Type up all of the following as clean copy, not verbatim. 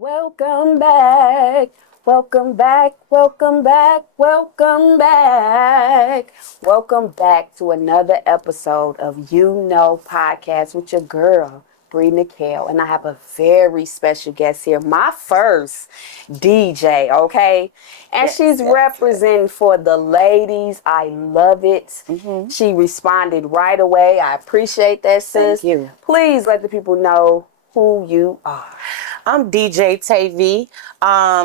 Welcome back. Welcome back. Welcome back. Welcome back. Welcome back to another episode of You.N.O podcast with your girl, Bree Nicole. And I have a very special guest here, my first DJ, okay? And she's representing for the ladies. I love it. She responded right away. I appreciate that, sis. Thank you. Please let the people know who you are. I'm DJ Tavii.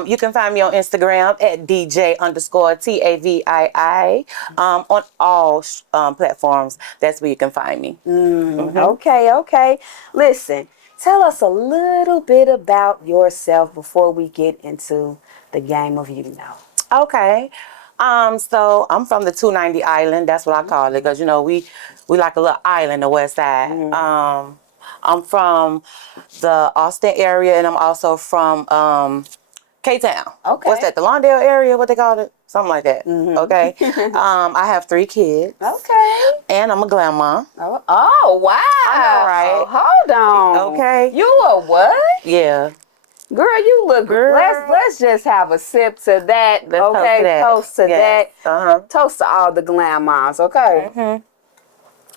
You can find me on Instagram at DJ_TAVII. On all platforms, that's where you can find me. Okay. Listen, tell us a little bit about yourself before we get into the game of You.N.O. Okay. So I'm from the 290 Island. That's what I call it, because we like a little island, the West Side. I'm from the Austin area, and I'm also from K-Town. Okay. What's that? The Lawndale area? What they call it? Something like that. Okay. I have 3 kids. Okay. And I'm a grandma. Oh, wow. I know, right? Hold on. Okay. You a what? Yeah. Girl, you look. Girl. Let's just have a sip to that. Okay. Toast to that. Toast to all the glam moms. Okay.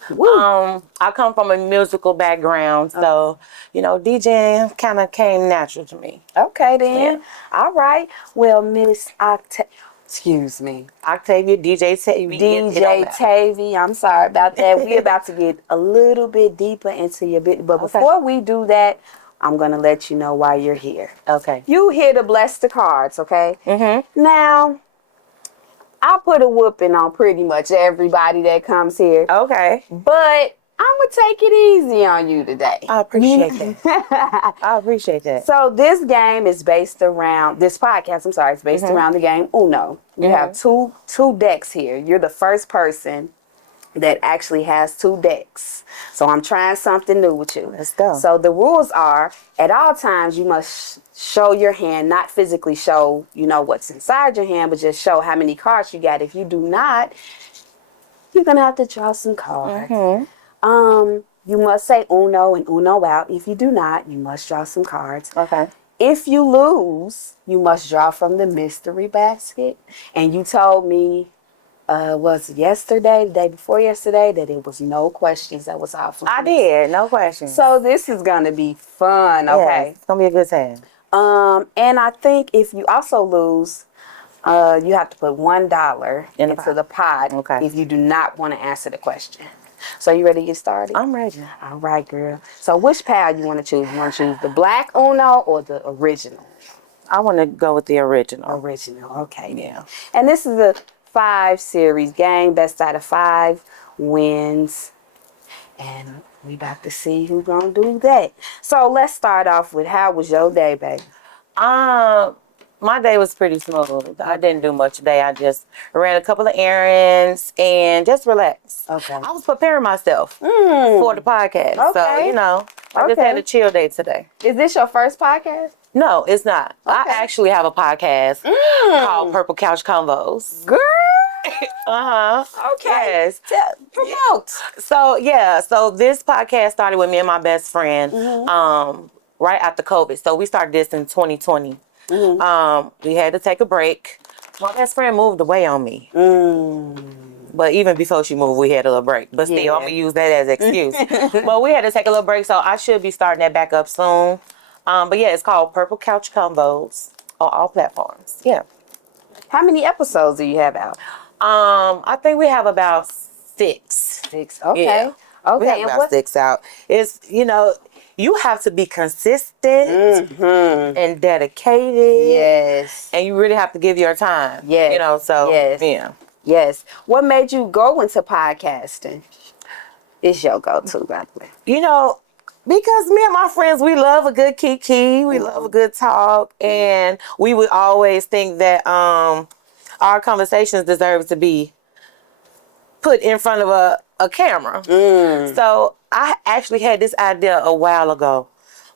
Woo. I come from a musical background, so DJing kind of came natural to me. Okay then. Yeah. All right. Well, Miss excuse me. Octavia, DJ Tavii. DJ Tavii, I'm sorry about that. We're about to get a little bit deeper into your bit, but before we do that, I'm gonna let you know why you're here. Okay. You here to bless the cards, okay? Now, I put a whooping on pretty much everybody that comes here. Okay. But I'm going to take it easy on you today. I appreciate that. I appreciate that. So this game is based around, this podcast, I'm sorry, it's based around the game UNO. You have two decks here. You're the first person that actually has 2 decks. So I'm trying something new with you. Let's go. So the rules are, at all times, you must show your hand, not physically show, what's inside your hand, but just show how many cards you got. If you do not, you're going to have to draw some cards. You must say UNO and UNO out. If you do not, you must draw some cards. Okay. If you lose, you must draw from the mystery basket. And you told me, was yesterday, the day before yesterday, that it was no questions. That was off. I did. No questions. So this is going to be fun, okay? Yes, it's going to be a good time. And I think if you also lose, you have to put $1 into the pot if you do not want to answer the question. So you ready to get started? I'm ready. All right, girl. So which pal you want to choose? You want to choose the black UNO or the original? I want to go with the original. Original, okay. Yeah. And this is a 5-series game. Best out of 5 wins. And we about to see who's going to do that. So let's start off with, how was your day, baby? My day was pretty smooth. I didn't do much today. I just ran a couple of errands and just relaxed. Okay. I was preparing myself for the podcast. Okay. So, I just had a chill day today. Is this your first podcast? No, it's not. Okay. I actually have a podcast called Purple Couch Convos. Girl. Okay. Yes. Promote. So this podcast started with me and my best friend right after COVID. So we started this in 2020. We had to take a break. My best friend moved away on me. But even before she moved, we had a little break. But still, I'm going to use that as an excuse. But we had to take a little break, so I should be starting that back up soon. But yeah, it's called Purple Couch Convos on all platforms. Yeah. How many episodes do you have out? I think we have about 6. 6. Okay. Yeah. Okay. We have about 6 out. It's, you have to be consistent and dedicated. Yes. And you really have to give your time. Yes. Yeah. Yes. What made you go into podcasting? It's your go-to, by the way. Because me and my friends, we love a good kiki. We love a good talk. And we would always think that our conversations deserve to be put in front of a camera. So I actually had this idea a while ago.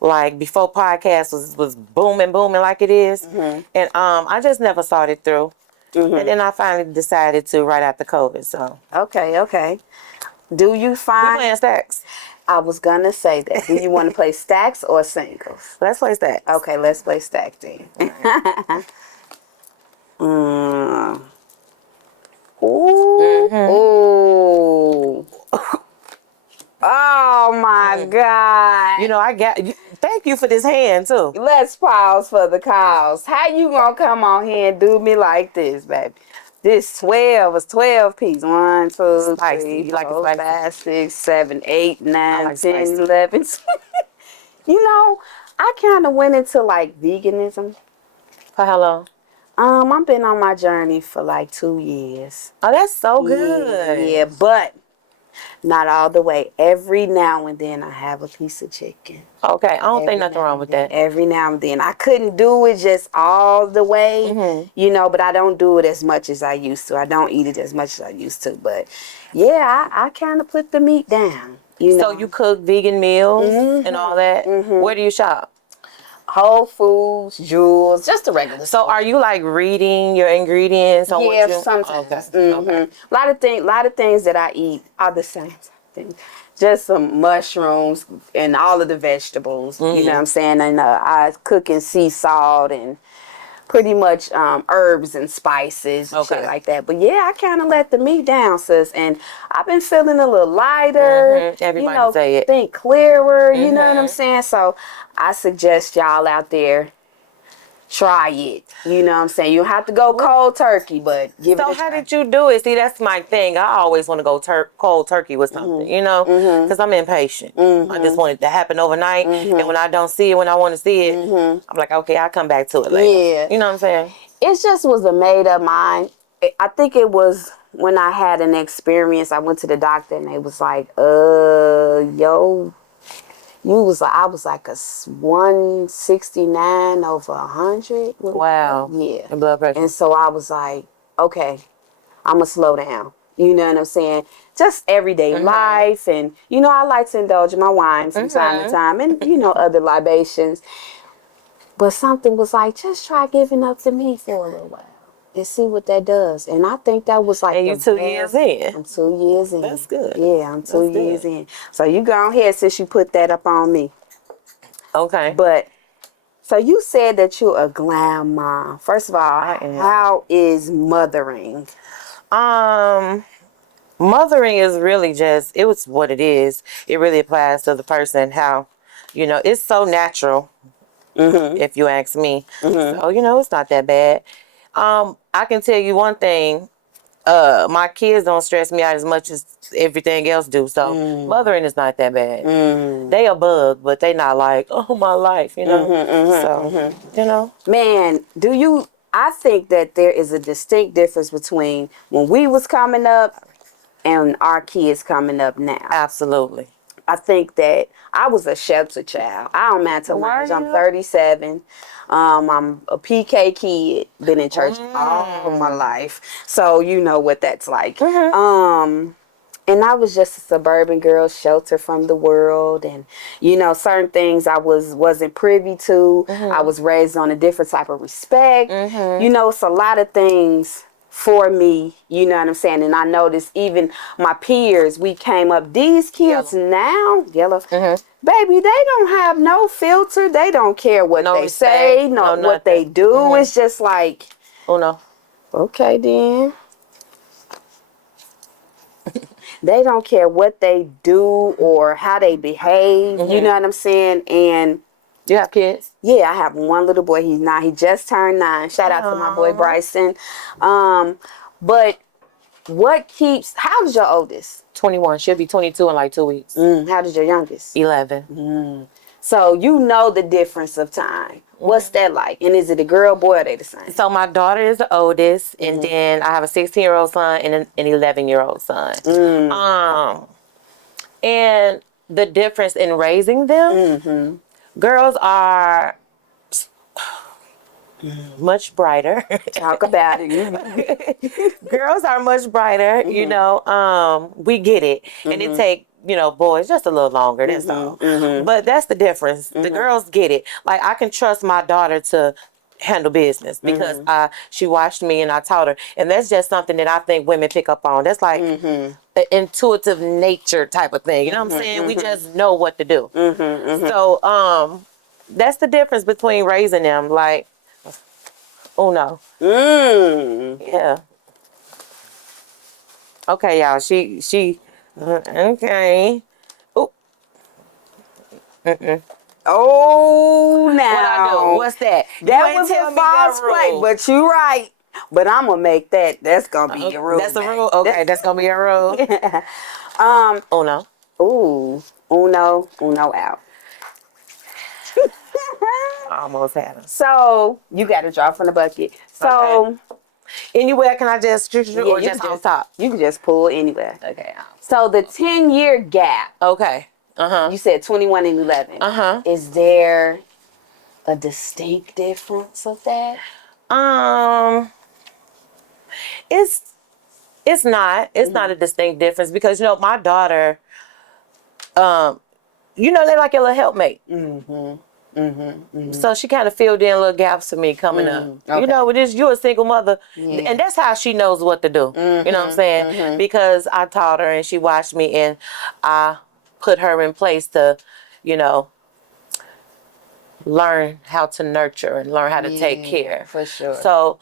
like before podcast was booming like it is. And I just never saw it through. And then I finally decided to right after COVID. So Okay. Do you we find? playing stacks. I was gonna say that. Do you want to play stacks or singles? Let's play stacks. Okay, let's play stack then. mm. Ooh. Ooh. Oh my God. You know, thank you for this hand too. Let's pause for the cause. How you gonna come on here and do me like this, baby? This 12 is 12 piece. 1, 2, Spicy. 3, You like it 4, spicy? 5, 6, 7, 8, 9, like 10, spicy. 11. You know, I kind of went into like veganism. For how long? I've been on my journey for like 2 years. Oh, that's so good. Yeah, but not all the way. Every now and then I have a piece of chicken. Okay, I don't think Every nothing now wrong and with then. that. Every now and then. I couldn't do it just all the way, you know, but I don't do it as much as I used to. I don't eat it as much as I used to. But yeah, I kind of put the meat down. You know? So you cook vegan meals and all that? Where do you shop? Whole Foods, Jewels, just the regular. So are you like reading your ingredients on Yeah, what you? sometimes. Okay. A lot of things that I eat are the same thing. Just some mushrooms and all of the vegetables. You know what I'm saying? And I cook in sea salt and pretty much herbs and spices and shit like that. But yeah, I kind of let the meat down, sis. And I've been feeling a little lighter. Everybody say it. Think clearer. You know what I'm saying? So I suggest y'all out there try it. You know what I'm saying? You don't have to go cold turkey, but give it a So try. how did you do it? See, that's my thing. I always want to go cold turkey with something, you know, because I'm impatient. I just want it to happen overnight, and when I don't see it when I want to see it, I'm like, okay, I'll come back to it later. Yeah. You know what I'm saying? It just was a made up mind. I think it was when I had an experience. I went to the doctor and they was like, yo, I was like a 169 over 100. Wow. Yeah. And blood pressure. And so I was like, okay, I'm going to slow down. You know what I'm saying? Just everyday life. And, you know, I like to indulge in my wine from time to time and, you know, other libations. But something was like, just try giving up to me for a little while and see what that does. And I think that was like And you 2 years in. I'm 2 years in. That's good. Yeah, I'm 2 That's years good. in. So you go ahead since you put that up on me. Okay. But so you said that you're a glam mom. First of all, how is mothering? Mothering is really just, it was what it is. It really applies to the person how, you know, it's so natural, if you ask me. So, you know, it's not that bad. I can tell you one thing. My kids don't stress me out as much as everything else do. So mothering is not that bad. They a bug, but they not like, oh, my life, you know. You know. Man, I think that there is a distinct difference between when we was coming up and our kids coming up now. Absolutely. I think that I was a shelter child. I don't matter my age. I'm 37. I'm a PK kid. Been in church all my life, so you know what that's like. And I was just a suburban girl, sheltered from the world, and you know certain things I wasn't privy to. I was raised on a different type of respect. You know, it's a lot of things for me, you know what I'm saying? And I noticed even my peers, we came up, these kids now, baby, they don't have no filter. They don't care what they say, what they do. It's just like, oh no. Okay then. They don't care what they do or how they behave, you know what I'm saying? And you have kids? Yeah, I have one little boy. He just turned 9. Shout out to my boy Bryson. But how old is your oldest? 21. She'll be 22 in like 2 weeks. How old is your youngest? 11. So you know the difference of time. What's that like? And is it a girl, boy, or are they the same? So my daughter is the oldest, and then I have a 16-year-old son and an 11-year-old son. And the difference in raising them, girls are much brighter. Talk about it. Girls are much brighter, you know. We get it. And it take boys just a little longer. That's all. But that's the difference. The girls get it. Like, I can trust my daughter to handle business because she watched me and I taught her. And that's just something that I think women pick up on. That's like an intuitive nature type of thing. You know what I'm saying? We just know what to do. So, that's the difference between raising them. Like, YOU.N.O. Yeah. Okay, y'all. Okay. Ooh. Oh, now. What I do? What's that? That was a false play, but you right. But I'm gonna make that. That's gonna be a rule. That's a rule? Okay, that's gonna be a rule. YOU.N.O. Ooh. YOU.N.O out. I almost had him. So you got to draw from the bucket. So Okay. Anywhere can I just or you just can on top? You can just pull anywhere. Okay. So the 10-year gap. Okay. You said 21 and 11. Is there a distinct difference of that? It's not. It's not a distinct difference because my daughter, they're like a little helpmate. So she kind of filled in little gaps for me coming up. Okay. With this, you're a single mother, and that's how she knows what to do. You know what I'm saying? Because I taught her and she watched me, and I put her in place to, learn how to nurture and learn how to take care. For sure. So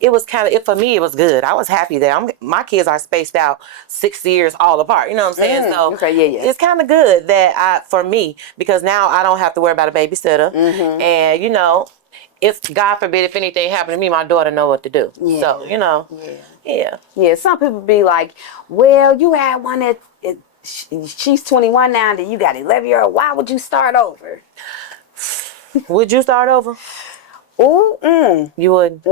it was for me, it was good. I was happy that my kids are spaced out 6 years all apart. You know what I'm saying? So it's kind of good that for me, because now I don't have to worry about a babysitter. And, if God forbid, if anything happened to me, my daughter know what to do. So, Yeah, some people be like, well, you had one that she's 21 now, and then you got 11-year-old. Why would you start over? Would you start over? Ooh, You would?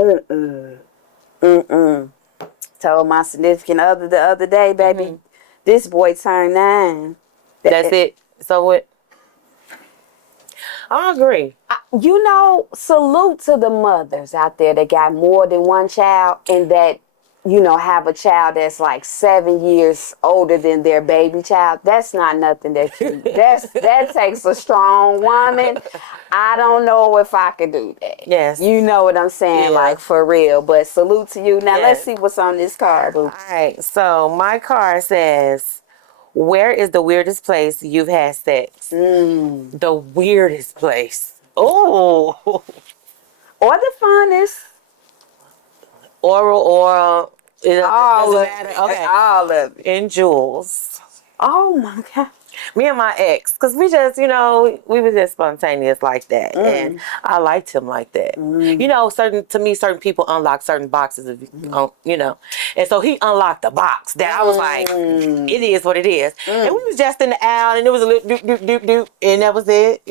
Told my significant other the other day, baby, this boy turned 9. That's it. So what? I agree. Salute to the mothers out there that got more than one child and that, have a child that's like 7 years older than their baby child. That's not nothing that that takes a strong woman. I don't know if I could do that. Yes. You know what I'm saying? Yeah. Like, for real. But salute to you. Now, let's see what's on this card. All right. So my card says, where is the weirdest place you've had sex? The weirdest place. Oh. Or the funnest. Oral. All of it. it. Okay. All of it. In jewels. Oh, my God. Me and my ex, because we just, we were just spontaneous like that. And I liked him like that. Certain people unlock certain boxes, And so he unlocked the box that I was like, it is what it is. And we was just in the aisle, and it was a little doop, doop, doop, doop, and that was it,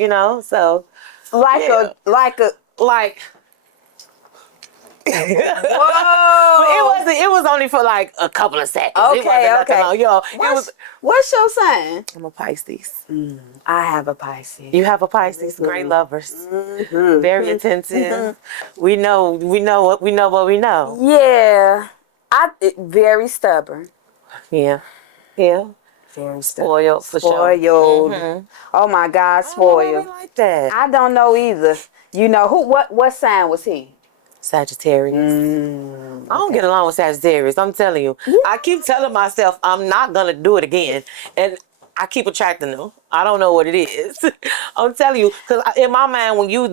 so. Like. Whoa! But it was only for like a couple of seconds. Okay. What's your sign? I'm a Pisces. I have a Pisces. You have a Pisces. Great lovers. Very attentive. We know what we know. Yeah. Very stubborn. Yeah. Very spoiled for sure. Oh my God, spoiled. I like that. I don't know either. What sign was he? Sagittarius. I don't get along with Sagittarius. I'm telling you. Yeah. I keep telling myself I'm not gonna do it again, and I keep attracting them. I don't know what it is. I'm telling you, because in my mind, when you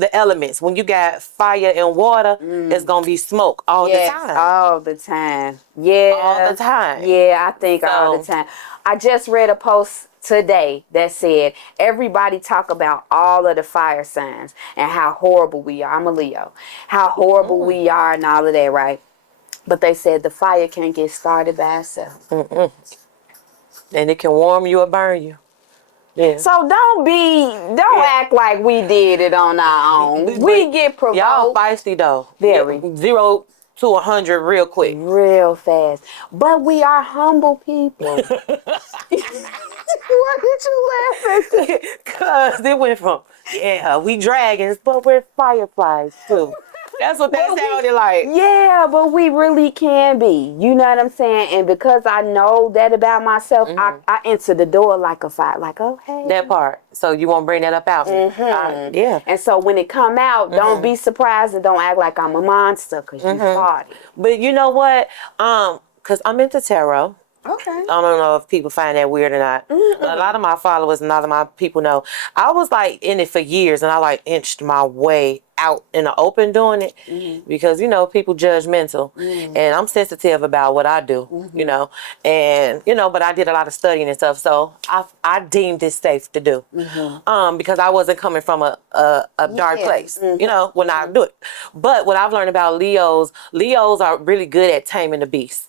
got fire and water, it's gonna be smoke all the time. All the time. Yeah. All the time. Yeah, I think all the time. I just read a post today that said everybody talk about all of the fire signs and how horrible we are. I'm a Leo. How horrible we are and all of that, right? But they said the fire can't get started by itself. And it can warm you or burn you. Yeah. So don't act like we did it on our own. We get provoked. Y'all feisty though. Very. 0 to 100 real quick. Real fast. But we are humble people. Why did you laugh at that? Because it went from, we dragons, but we're fireflies too. That's what that sounded like. Yeah, but we really can be. You know what I'm saying? And because I know that about myself, I enter the door like a fire. Like, oh, hey. That part. So you won't bring that up out me. Yeah. And so when it come out, don't be surprised and don't act like I'm a monster because you thought it. But you know what? Because I'm into tarot. Okay. I don't know if people find that weird or not. But a lot of my followers and a lot of my people know. I was like in it for years and I like inched my way out in the open doing it because, you know, people judgmental and I'm sensitive about what I do, you know, and, you know, but I did a lot of studying and stuff. So I deemed it safe to do because I wasn't coming from a dark place, you know, when I do it. But what I've learned about Leos are really good at taming the beast.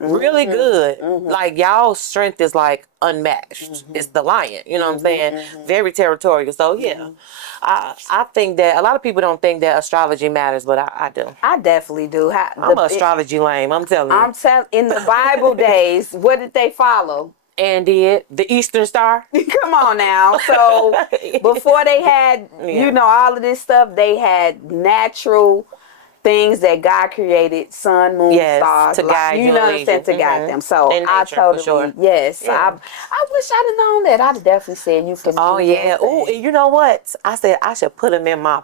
Really good. Like y'all strength is like unmatched. It's the lion, you know what I'm saying? Very territorial. So yeah, I think that a lot of people don't think that astrology matters, but I do. I definitely do. I'm an astrology lame, I'm telling you. In the Bible days, what did they follow? And did the Eastern Star. Come on now. So before they had, you know, all of this stuff, they had natural things that God created, sun, moon, stars, to guide you know what I'm saying, to guide them. So I totally, yes. I wish I'd have known that. I'd have definitely said you can. Oh yeah. Oh, and you know what? I said I should put them in my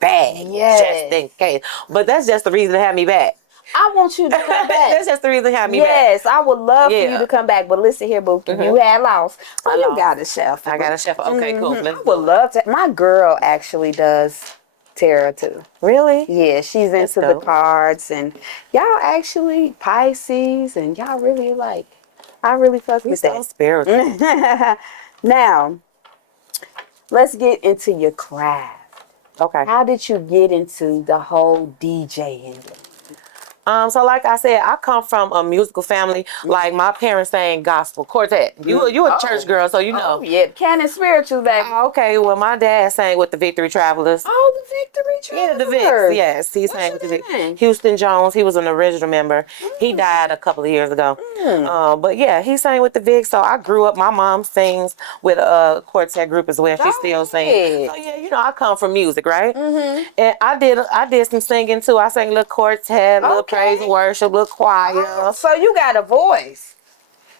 bag just in case. But that's just the reason to have me back. I want you to come back. That's just the reason to have me back. Yes, I would love for you to come back. But listen here, boo. You had lost. So you got a chef. I got a chef. Okay, cool. I would love to. My girl actually does tarot too. Really? Yeah, she's into the cards, and y'all actually Pisces, and y'all really like. I really fuck with that. So spiritual. Now, let's get into your craft. Okay. How did you get into the whole DJing? So like I said, I come from a musical family. Like my parents sang gospel quartet. You a church girl, so you know. Oh yeah, canon spiritual baby. Okay, well my dad sang with the Victory Travelers. Oh, the Victory Travelers. Yeah, the Vicks. Yes, he sang with the Vicks. Houston Jones. He was an original member. He died a couple of years ago. But yeah, he sang with the Vicks. So I grew up. My mom sings with a quartet group as well. She still sings. So yeah, you know I come from music, right? And I did some singing too. I sang a little quartet, little praise and worship, little choir. So you got a voice.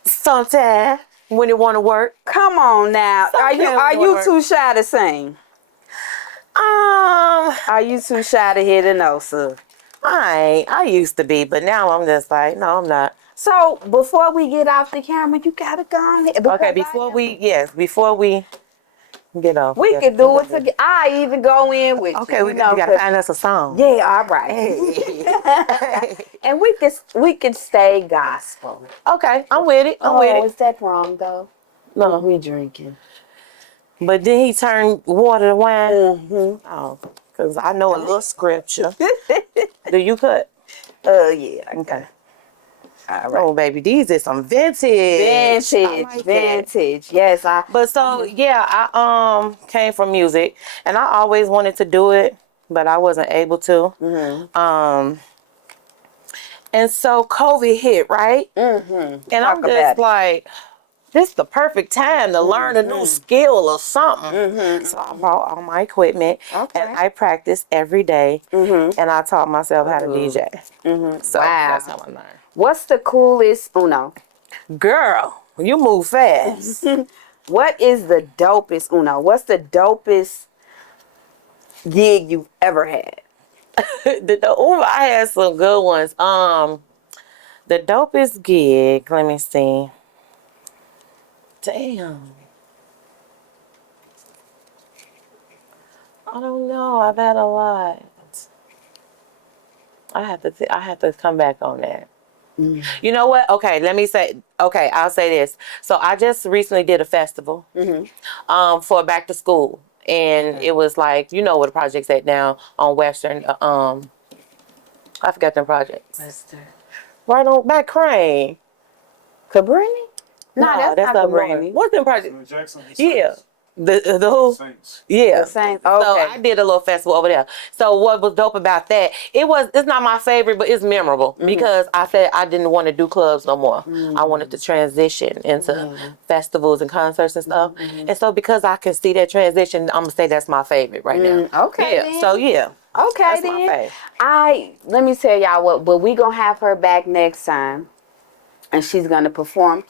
Sometimes when it want to work. Come on now. Are you too shy to sing? Are you too shy to hit a note, sir? I used to be, but now I'm just like, no, I'm not. So before we get off the camera, you gotta go on here. Okay, before we get off. We can do it together. I even go in with you. We gotta find us a song. Yeah, all right. And we can stay gospel. Okay, I'm with it. I'm with it. Is that wrong though? No, we drinking. But then he turned water to wine. Oh, because I know a little scripture. Do you cut? Yeah. Okay. All right. Oh, baby, these are some vintage. Vintage. Yes, But so yeah, I came from music, and I always wanted to do it, but I wasn't able to. And so COVID hit, right? And I'm just like, this is the perfect time to learn a new skill or something. So I bought all my equipment, and I practiced every day, and I taught myself how to DJ. So that's how I learned. What's the coolest Uno? Girl, you move fast. What is the dopest Uno? What's the dopest gig you've ever had? I had some good ones. The dopest gig, let me see. Damn. I don't know. I've had a lot. I have to come back on that. You know what? Okay, I'll say this. So I just recently did a festival for back to school. And it was like, you know where the project's at now on Western. I forgot them projects. Western. Right on back Crane. Cabrini? No, that's not Cabrini. What's them projects? Jackson, Yeah. The who? Saints. Yeah. The Saints. Okay. So I did a little festival over there. So what was dope about that? It's not my favorite, but it's memorable because I said I didn't want to do clubs no more. I wanted to transition into festivals and concerts and stuff. And so because I can see that transition, I'm gonna say that's my favorite right now. Okay. Yeah. Then. So yeah. Okay, That's then. my fave. Let me tell y'all what, but we gonna have her back next time, and she's gonna perform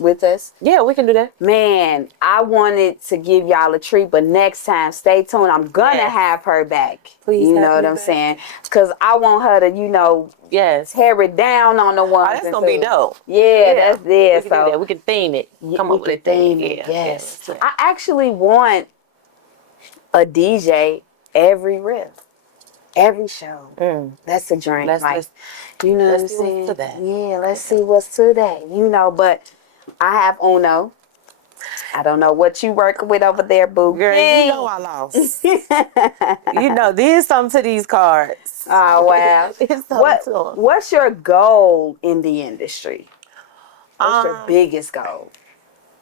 with us. Yeah, we can do that. Man, I wanted to give y'all a treat, but next time, stay tuned. I'm gonna Yes. have her back. Please You have know what me I'm back. saying? Because I want her to, Yes. tear it down on the ones. Oh, that's and gonna be twos. dope. Yeah, that's it. We can do that. We can theme it. Come we up with a can theme. theme it. Yeah. Yes, Yeah. I actually want a DJ every riff, every show. That's a dream. Let's you know what I'm see what's saying? to that. Yeah, let's see what's today. But I have YOU.N.O. I don't know what you working with over there, boo. Girl, you know I lost. There's something to these cards. Oh wow. There's something to them. What's your goal in the industry? What's your biggest goal?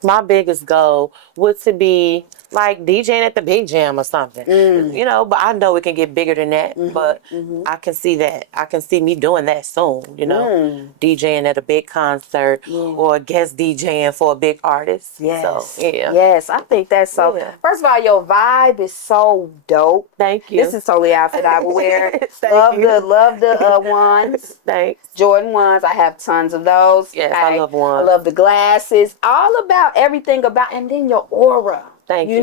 My biggest goal would to be like DJing at the big jam or something. But I know it can get bigger than that. But I can see that. I can see me doing that soon, DJing at a big concert or guest DJing for a big artist. Yes. So, yeah. Yes, I think that's so. Yeah. First of all, your vibe is so dope. Thank you. This is totally outfit I would wear. Thank you. Love the ones. Thanks. Jordan ones. I have tons of those. Yes, I love ones. I love the glasses. All about everything about, and then your aura. Thank you.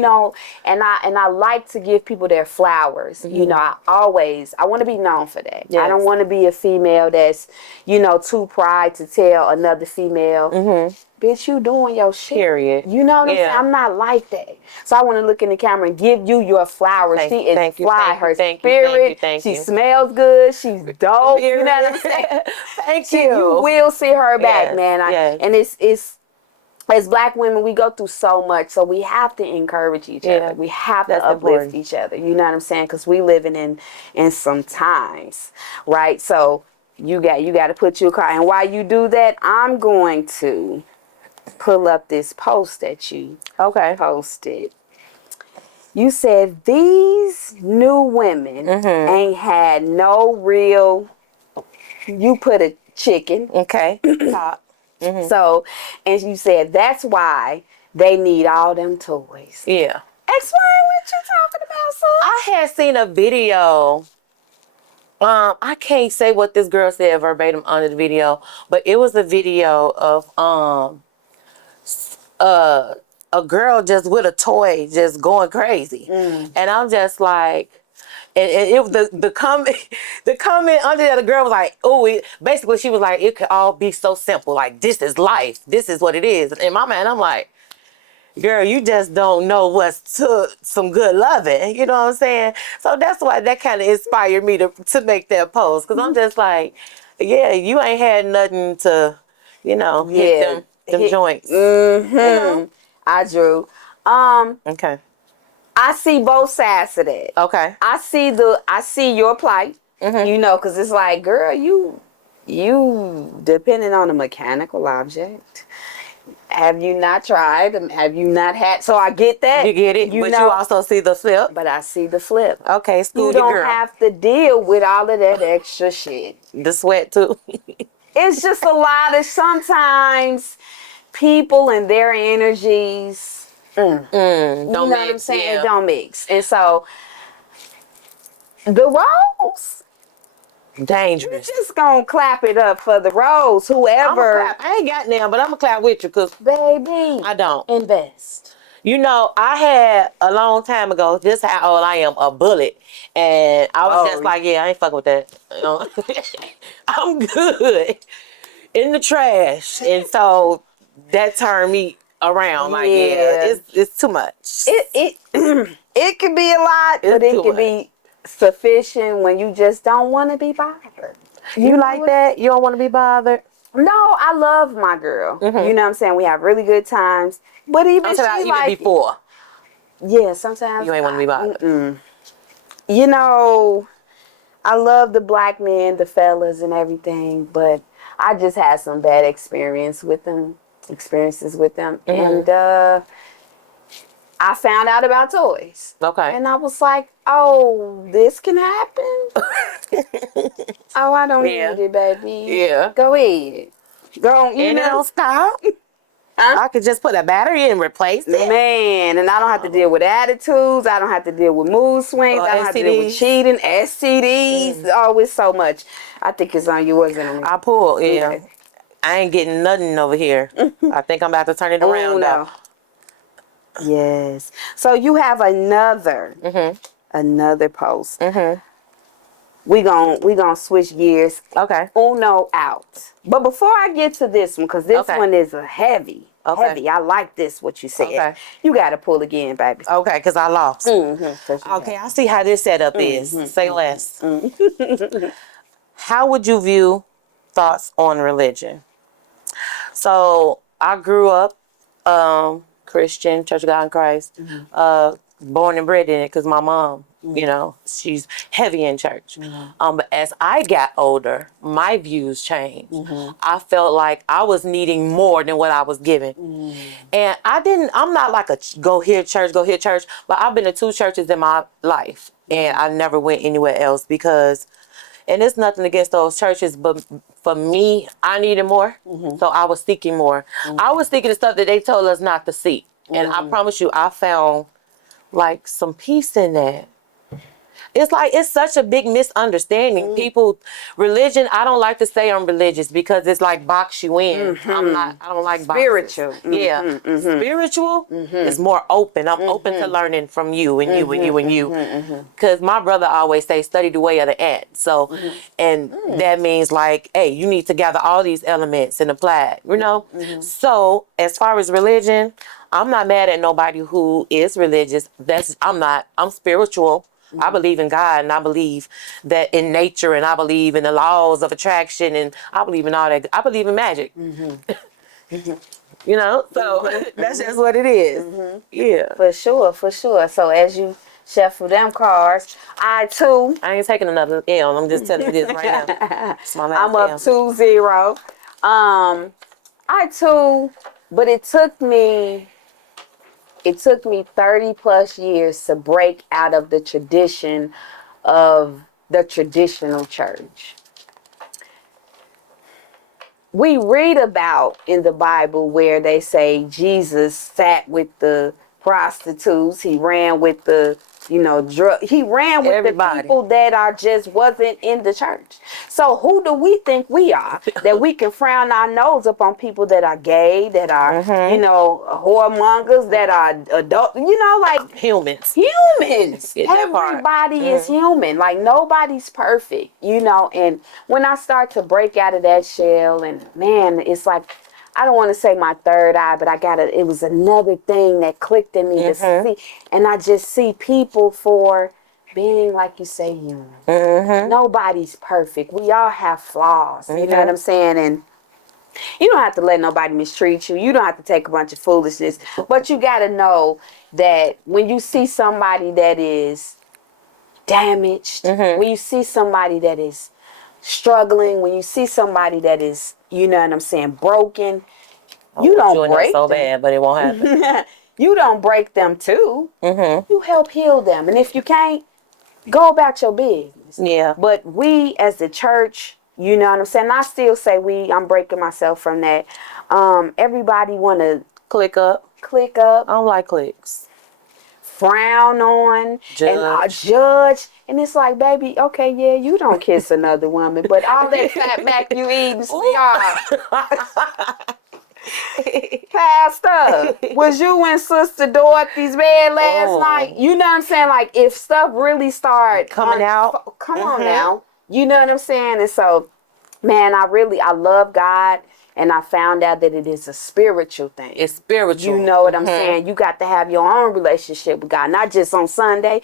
And I like to give people their flowers. I want to be known for that. Yes. I don't want to be a female that's, too pride to tell another female, bitch, you doing your shit. Period. You know what I'm saying? I'm not like that. So I want to look in the camera and give you your flowers. She is fly. Her spirit. She smells good. She's dope. You know what I'm saying? Thank you. You will see her back, man. Yes. And it's as Black women, we go through so much, so we have to encourage each other. We have to uplift each other. You know what I'm saying? Because we living in some times, right? So you got to put your car. And while you do that, I'm going to pull up this post that you posted. You said these new women ain't had no real. You put a chicken. Okay. Top. So, and you said that's why they need all them toys. Yeah. Explain what you're talking about, son. I had seen a video. I can't say what this girl said verbatim under the video, but it was a video of a girl just with a toy just going crazy. And I'm just like, and it was the comment under that, the girl was like, basically she was like, it could all be so simple. Like, this is life. This is what it is. And in my mind, I'm like, girl, you just don't know what's to some good loving. You know what I'm saying? So that's why that kind of inspired me to make that post. Because I'm just like, yeah, you ain't had nothing to, hit them joints. I drew. Okay. I see both sides of that. Okay. I see your plight. Because it's like, girl, you depending on a mechanical object. Have you not tried? Have you not had? So I get that. You get it, but you also see the flip. But I see the flip. Okay, school you your don't girl. have to deal with all of that extra shit. The sweat too. It's just a lot of sometimes people and their energies. Don't you know mix, what I'm saying? yeah. It don't mix. And so the roles. Dangerous. We just gonna clap it up for the roles. Whoever. I ain't got now, but I'm gonna clap with you because Baby. I don't. Invest. I had a long time ago, just how old I am, a bullet. And I was just like, yeah, I ain't fucking with that. I'm good in the trash. And so that turned me around. Like, it's too much. It could be a lot, but it could be sufficient when you just don't want to be bothered. You like that? You don't want to be bothered? No, I love my girl. You know what I'm saying? We have really good times. But even before. Yeah, sometimes. You ain't want to be bothered. I love the Black men, the fellas and everything, but I just had some bad experiences with them. And I found out about toys. Okay. And I was like, oh, this can happen? Oh, I don't need it, baby. Yeah. Go ahead. Go on. And it don't stop. I could just put a battery in and replace it. Man, and I don't have to deal with attitudes. I don't have to deal with mood swings. I don't have to deal with STDs. cheating, STDs. Oh, it's so much. I think it's on yours and on me. I pull, yeah. Okay. I ain't getting nothing over here. I think I'm about to turn it around No. though. Yes. So you have another post. We gonna switch gears. Okay. Uno out. But before I get to this one, because this Okay. one is a heavy. I like this, what you said. Okay. You got to pull again, baby. Okay, because I lost. Okay, I see how this setup is. Say less. How would you view thoughts on religion? So I grew up Christian, Church of God in Christ, born and bred in it because my mom, you know, she's heavy in church. But as I got older, my views changed. I felt like I was needing more than what I was given. And I'm not like a go here church, but I've been to 2 churches in my life and I never went anywhere else because, and it's nothing against those churches, but for me, I needed more. So I was seeking more. I was seeking the stuff that they told us not to seek. And I promise you, I found like some peace in that. It's like, it's such a big misunderstanding. People, religion, I don't like to say I'm religious because it's like box you in. I don't like Spiritual. boxes. Yeah. Spiritual is more open. I'm open to learning from you and you and you and you. Because my brother always say, study the way of the ant. So, and that means like, hey, you need to gather all these elements and apply it, you know? So, as far as religion, I'm not mad at nobody who is religious. I'm spiritual. I believe in God and I believe that in nature and I believe in the laws of attraction and I believe in all that. I believe in magic. You know, so that's just what it is. Yeah. For sure, for sure. So as you shuffle them cards, I ain't taking another L. I'm just telling you this right now. It's my last I'm up L. 2-0. But it took me 30 plus years to break out of the tradition of the traditional church. We read about in the Bible where they say Jesus sat with the prostitutes. He ran with the, he ran with Everybody. the people that wasn't in the church. So who do we think we are that we can frown our nose up on people that are gay, that are, whoremongers, that are adult, like Humans. Everybody is human. Like nobody's perfect, and when I start to break out of that shell and man, it's like, I don't want to say my third eye, but it was another thing that clicked in me to see. And I just see people for being, like you say, human. Nobody's perfect. We all have flaws. You know what I'm saying? And you don't have to let nobody mistreat you. You don't have to take a bunch of foolishness. But you got to know that when you see somebody that is damaged, when you see somebody that is struggling, when you see somebody that is, broken, you don't break so them. bad, but it won't happen. You don't break them too. You help heal them. And if you can't, go about your business. Yeah. But we as the church, you know what I'm saying? I still say I'm breaking myself from that. Everybody want to click up. I don't like clicks. Frown on and judge. And it's like, baby, okay, yeah, you don't kiss another woman, but all that fat back you eating, sweetheart. Pastor, was you in Sister Dorothy's bed last night? You know what I'm saying? Like, if stuff really start coming out, come on now. You know what I'm saying? And so, man, I love God. And I found out that it is a spiritual thing. It's spiritual. You know what I'm saying? You got to have your own relationship with God, not just on Sunday.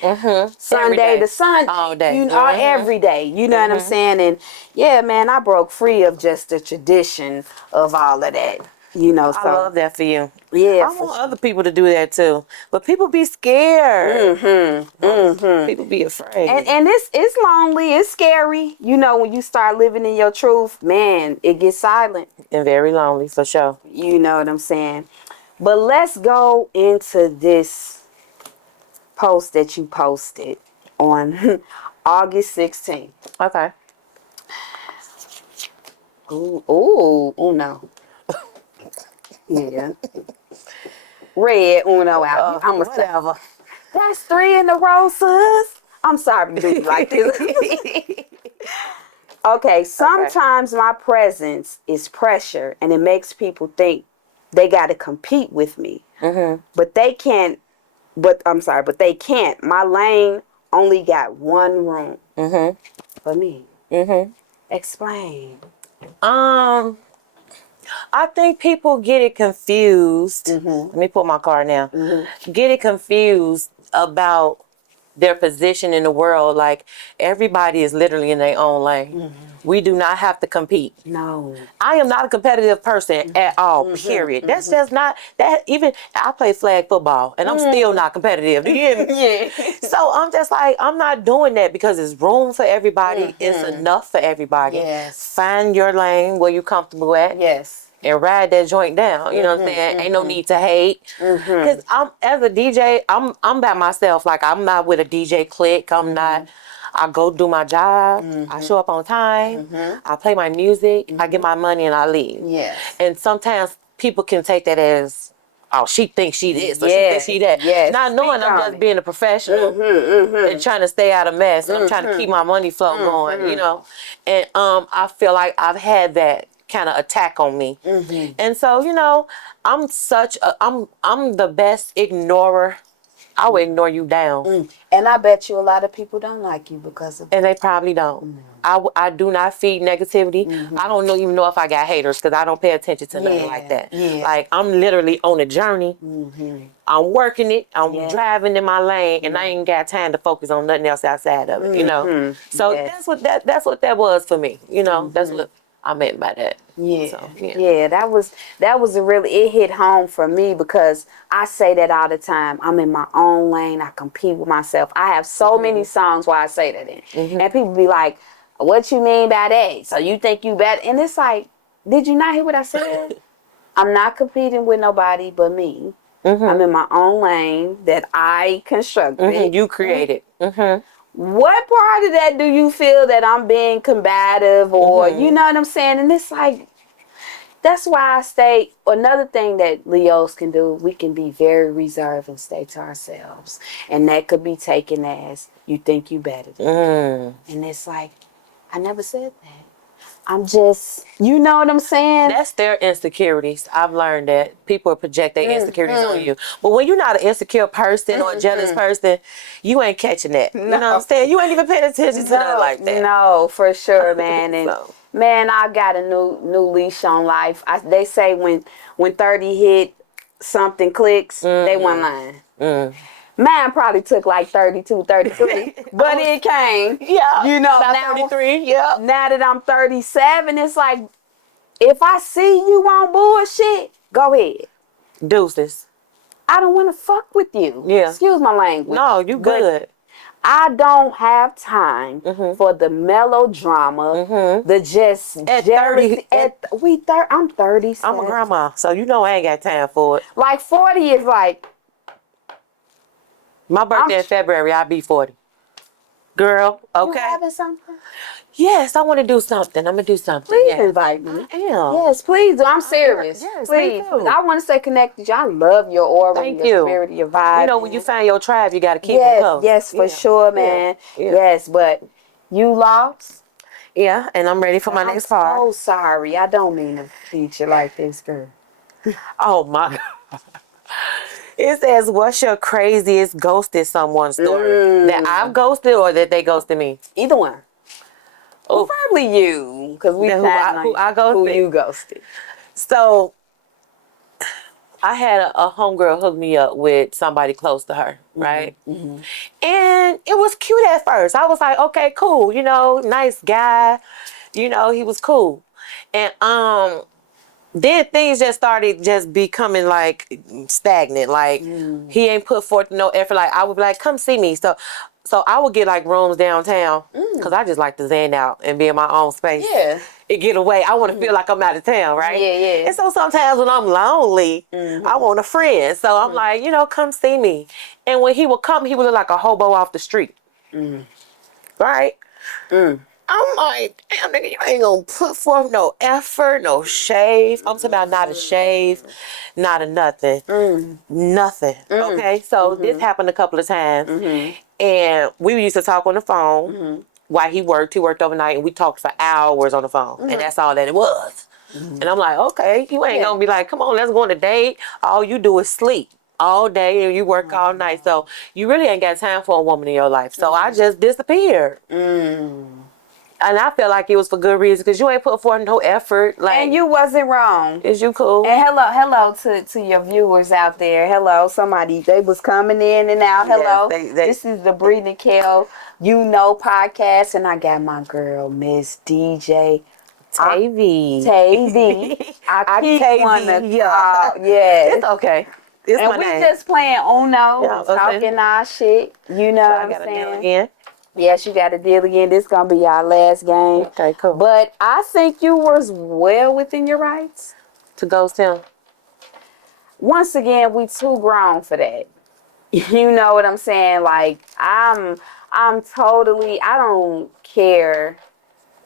Sunday to Sunday. All day. Every day. You know what I'm saying? And yeah, man, I broke free of just the tradition of all of that. I love that for you. Yeah. I want other people to do that too. But people be scared. People be afraid. And it's lonely. It's scary. When you start living in your truth, man, it gets silent. And very lonely, for sure. You know what I'm saying? But let's go into this post that you posted on August 16th. Okay. Ooh, no. Yeah. Red Uno out. I'm going to say, Whatever. that's 3 in a row, sis. I'm sorry to do you like this. Okay, sometimes my presence is pressure and it makes people think they got to compete with me. But they can't, but they can't. My lane only got one room for me. Explain. Um, I think people get it confused. Let me pull my card now. Get it confused about their position in the world. Like, everybody is literally in their own lane. We do not have to compete. No. I am not a competitive person at all, period. That's just not that. Even I play flag football and I'm still not competitive. Do you hear me? Yeah. So I'm just like, I'm not doing that because it's room for everybody. It's enough for everybody. Yes. Find your lane where you're comfortable at. Yes. And ride that joint down. You know what I'm saying? Ain't no need to hate. Cause I'm, as a DJ, I'm by myself. Like, I'm not with a DJ clique. I'm not. I go do my job. I show up on time. I play my music. I get my money and I leave. Yes. And sometimes people can take that as, oh, she thinks she this or she thinks she that. Yes. Not knowing Speak I'm on just it. being a professional and trying to stay out of mess. And I'm trying to keep my money flow going, you know. And I feel like I've had that kind of attack on me. And so, you know, I'm the best ignorer. I will ignore you down. And I bet you a lot of people don't like you because of that. And they probably don't. I do not feed negativity. I don't even know if I got haters because I don't pay attention to nothing like that. Yeah. Like, I'm literally on a journey. I'm working it. I'm Yeah. driving in my lane, and I ain't got time to focus on nothing else outside of it. You know. So Yes. that's what that was for me. You know. That's what I meant by that. Yeah. So, Yeah, that was a really, it hit home for me because I say that all the time. I'm in my own lane. I compete with myself. I have so many songs where I say that in. And people be like, what you mean by that? So you think you better? And it's like, did you not hear what I said? I'm not competing with nobody but me. I'm in my own lane that I constructed. You created. What part of that do you feel that I'm being combative or, you know what I'm saying? And it's like, that's why I stay. Another thing that Leos can do, we can be very reserved and stay to ourselves. And that could be taken as, you think you better than me. And it's like, I never said that. I'm just, you know what I'm saying? That's their insecurities. I've learned that people project their insecurities on you. But when you're not an insecure person or a jealous person, you ain't catching that. You know what I'm saying? You ain't even paying attention to that like that. No, for sure, man. And So. man, I got a new leash on life. They say when 30 hit, something clicks, they one line. Mine probably took like 32, 33, but it came. Yeah. You know, about now, 33, yeah. now that I'm 37, it's like, if I see you on bullshit, go ahead. Deuces. I don't want to fuck with you. Yeah. Excuse my language. No, you good. I don't have time for the melodrama, the just At jealousy. 30, I'm 37. I'm a grandma, so you know I ain't got time for it. Like 40 is like, My birthday in February, I'll be 40. Girl, okay. you having something? Yes, I want to do something. I'm going to do something. Please invite me. I am. Yes, please do. I'm serious. Yes, please. me too. I want to stay connected. I love your aura, Thank your you. spirit, your vibe. You know, when you find your tribe, you got to keep them close. Yes, for sure, man. Yeah. Yes, but you lost. Yeah, and I'm ready for my next part. I'm so sorry. I don't mean to treat you like this, girl. Oh, my God. It says, what's your craziest ghosted someone story? That I've ghosted or that they ghosted me? Either one. Oh. Probably you, because we Who found I ghosted? who you ghosted. So, I had a homegirl hook me up with somebody close to her, right? And it was cute at first. I was like, okay, cool. You know, nice guy. You know, he was cool. And then things just started just becoming like stagnant. Like he ain't put forth no effort. Like I would be like, come see me. So I would get like rooms downtown because I just like to zen out and be in my own space. Yeah. And get away. I want to feel like I'm out of town, right? Yeah. And so sometimes when I'm lonely, I want a friend. So I'm like, you know, come see me. And when he would come, he would look like a hobo off the street. Right? I'm like, damn, nigga, you ain't gonna put forth no effort, no shave. I'm talking about not a shave, not a nothing. Nothing. Okay? So this happened a couple of times. And we used to talk on the phone while he worked. He worked overnight, and we talked for hours on the phone. And that's all that it was. And I'm like, okay, you ain't gonna be like, come on, let's go on a date. All you do is sleep all day and you work all night. So you really ain't got time for a woman in your life. So I just disappeared. And I felt like it was for good reason because you ain't put forth no effort. Like, And you wasn't wrong. is you cool? And hello to your viewers out there. Hello, somebody, they was coming in and out. Hello. Yes, This is the Breathing and Kel You.N.O podcast, and I got my girl, Miss DJ Tavii. I keep wanting to call. Yes. It's okay. It's And my we name. just playing Uno, Yeah, okay. talking our shit. You know So what I I'm got a deal saying? again. Yes, you got to deal again. This gonna be our last game. Okay, cool. But I think you was well within your rights. To ghost him. Once again, we too grown for that. You know what I'm saying? Like I'm totally. I don't care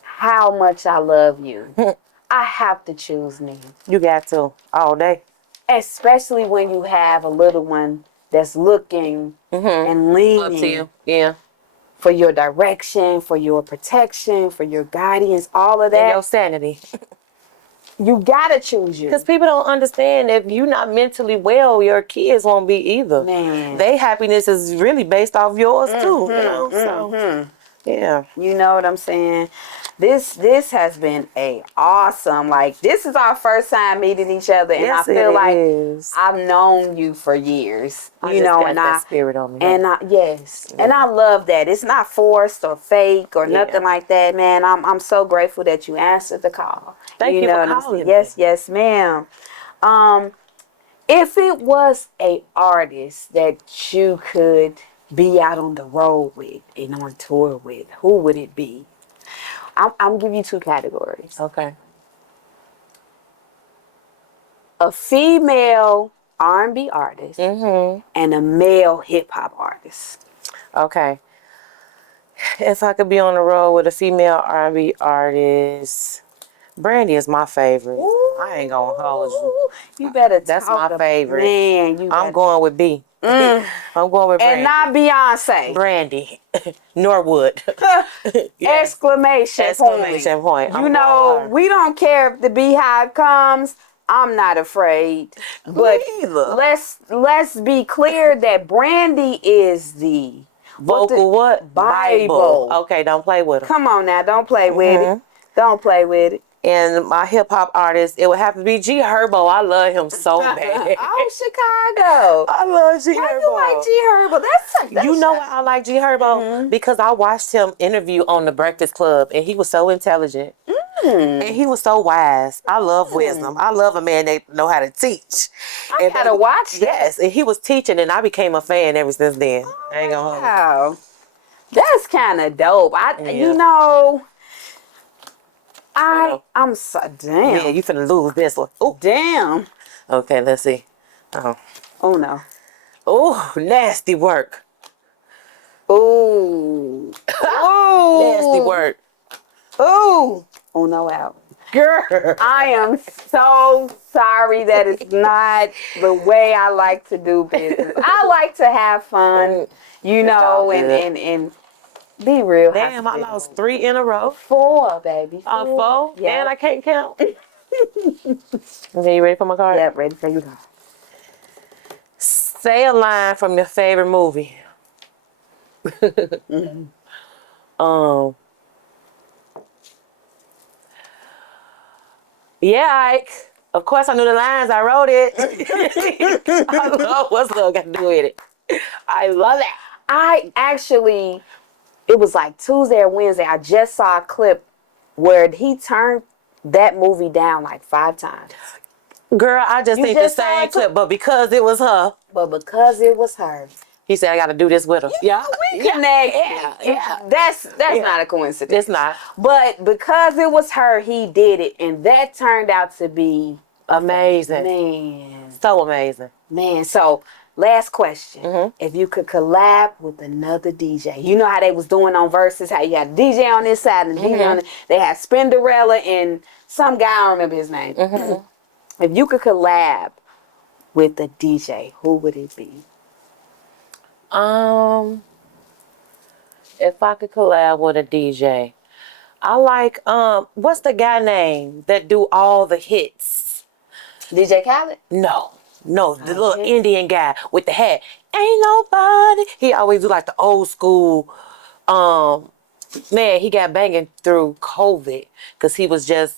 how much I love you. I have to choose me. You got to all day. Especially when you have a little one that's looking and leaning Up to you. Yeah. for your direction, for your protection, for your guidance, all of And that. your sanity. You gotta choose you. Because people don't understand if you're not mentally well, your kids won't be either. Man. Their happiness is really based off yours too. You know? So yeah. You know what I'm saying? This has been a awesome, like, this is our first time meeting each other, and Yes, I feel it like is. I've known you for years. I You just know, got and that spirit on me. and yes, and I love that. It's not forced or fake or nothing like that, man. I'm so grateful that you answered the call. Thank you for know what I'm calling saying? me. Yes, ma'am. If it was a artist that you could be out on the road with and on tour with, who would it be? I'm giving you two categories. Okay. A female R&B artist and a male hip hop artist. Okay. If I could be on the road with a female R&B artist, Brandy is my favorite. Ooh, I ain't gonna hold you. You better That's talk my favorite. Man, I'm going with B. I'm going with Brandy. And not Beyonce. Brandy. Norwood. Exclamation point. I'm You know, we don't care if the Beehive comes. I'm not afraid. But let's be clear that Brandy is the vocal what? Bible. Okay, don't play with her. Come on now, don't play with it. Don't play with it. And my hip hop artist, it would have to be G Herbo. I love him so bad. Oh, Chicago. I love G Herbo. Why you like G Herbo? That's you know why I like G Herbo? Because I watched him interview on the Breakfast Club, and he was so intelligent. And he was so wise. I love wisdom. I love a man that know how to teach. I gotta watch that. Yes, and he was teaching, and I became a fan ever since then. I ain't gonna hold you. Wow. That's kind of dope. You know, I'm so damn. Yeah, you finna lose this one. Oh, damn. Okay, let's see. Oh no. Oh, nasty work. Ooh. Nasty work. Ooh. Oh no, out. Girl. I am so sorry that it's not the way I like to do business. I like to have fun, you know, and be real. Damn, I lost 3 in a row. 4, baby. 4? Yeah. And I can't count. Okay, you ready for my card? Yeah, ready for you. Say a line from your favorite movie. Yeah, Ike. Of course I knew the lines. I wrote it. I love what's love got to do with it. I love it. I actually, it was like Tuesday or Wednesday, I just saw a clip where he turned that movie down like 5 times. Girl, I just think the same clip, but because it was her. But because it was her. He said, I got to do this with her. Yeah, we connect. Yeah. That's not a coincidence. It's not. But because it was her, he did it. And that turned out to be amazing. Man. So amazing. Man, so Last question. If you could collab with another DJ, you know how they was doing on Versus, how you had a DJ on this side and a DJ on the, they had Spinderella and some guy, I don't remember his name. If you could collab with a DJ, who would it be? If I could collab with a DJ, I like what's the guy name that do all the hits? DJ Khaled? No, the little Okay. Indian guy with the hat. Ain't nobody. He always do like the old school. Man, he got banging through COVID because he was just.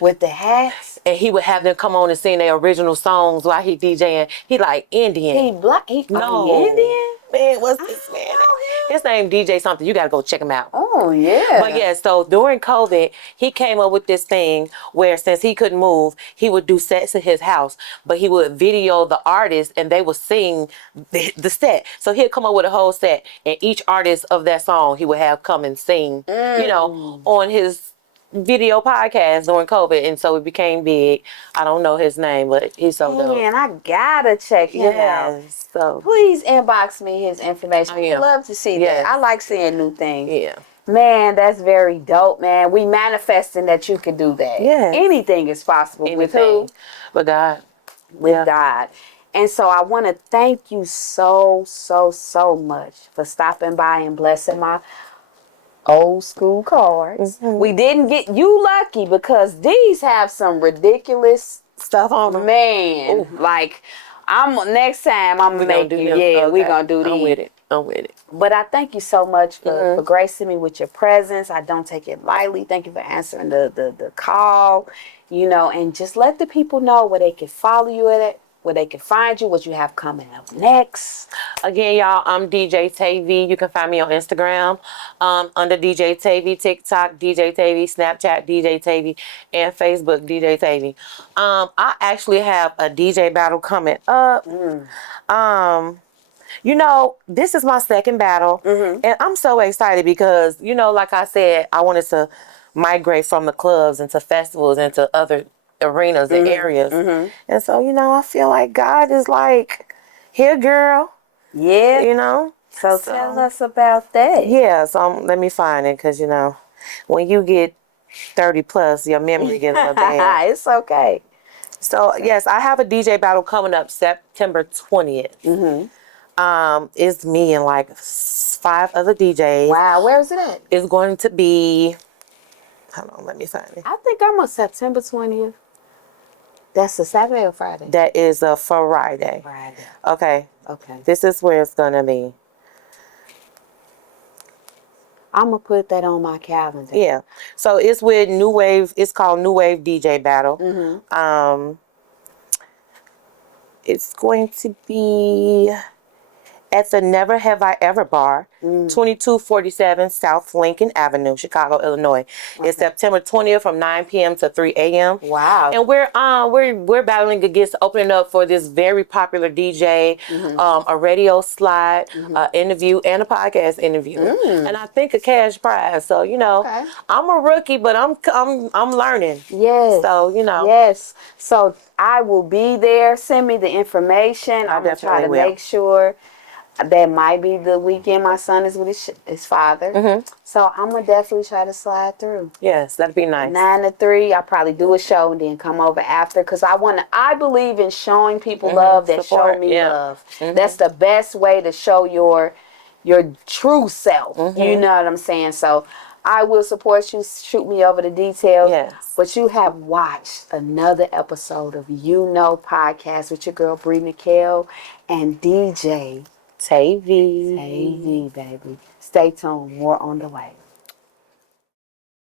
With the hats? And he would have them come on and sing their original songs while he DJing. He like Indian. He black? He Indian? Man, what's this man? His name DJ something. You gotta go check him out. Oh, yeah. But yeah, so during COVID, he came up with this thing where since he couldn't move, he would do sets at his house, but he would video the artist and they would sing the set. So he'd come up with a whole set, and each artist of that song he would have come and sing, you know, on his video podcast during COVID, and so it became big. I don't know his name, but he's so dope. Man, I gotta check him out. So Please inbox me his information. Yeah. I'd love to see Yes. that. I like seeing new things. yeah. Man, that's very dope, man. We manifesting that you could do that. Yes. Anything is possible. With who? Anything. But God. With God. And so I want to thank you so much for stopping by and blessing my old school cards. We didn't get you lucky because these have some ridiculous Stuff on them. man. Like next time I'm gonna make you. Yeah, we're gonna do these. I'm with it. But I thank you so much for gracing me with your presence. I don't take it lightly. Thank you for answering the call, you know, and just let the people know where they can follow you at, where they can find you, what you have coming up next. Again, y'all, I'm DJ Tavii. You can find me on Instagram under DJ Tavii, TikTok, DJ Tavii, Snapchat, DJ Tavii, and Facebook, DJ Tavii. I actually have a DJ battle coming up. You know, this is my second battle, and I'm so excited because, you know, like I said, I wanted to migrate from the clubs into festivals, into other arenas and areas. And so, you know, I feel like God is like, here, girl. Yeah. You know? So tell us about that. Yeah, so let me find it because, you know, when you get 30 plus, your memory gets a little bad. It's okay. So, yes, I have a DJ battle coming up September 20th. It's me and like 5 other DJs. Wow, where is it at? It's going to be, hold on, let me find it. I think I'm on September 20th. That's a Saturday or Friday? That is a Friday. Friday. Okay. Okay. This is where it's going to be. I'm going to put that on my calendar. Yeah. So it's with New Wave. It's called New Wave DJ Battle. It's going to be at the Never Have I Ever Bar, 2247 South Lincoln Avenue, Chicago, Illinois. It's September 20th from 9 p.m. to 3 a.m. Wow. And we're battling against opening up for this very popular DJ, a radio slot, interview, and a podcast interview, and I think a cash prize. So you know, I'm a rookie, but I'm learning. Yes. So you know. Yes. So I will be there. Send me the information. I'm gonna try to make sure. That might be the weekend my son is with his father. So I'm going to definitely try to slide through. Yes, that'd be nice. 9 to 3, I'll probably do a show and then come over after. Because I believe in showing people love that show me love. That's the best way to show your true self. You know what I'm saying? So I will support you. Shoot me over the details. Yes. But you have watched another episode of You.N.O podcast with your girl, Bree Mikkel and DJ Tavii. Tavii, baby. Stay tuned. More on the way.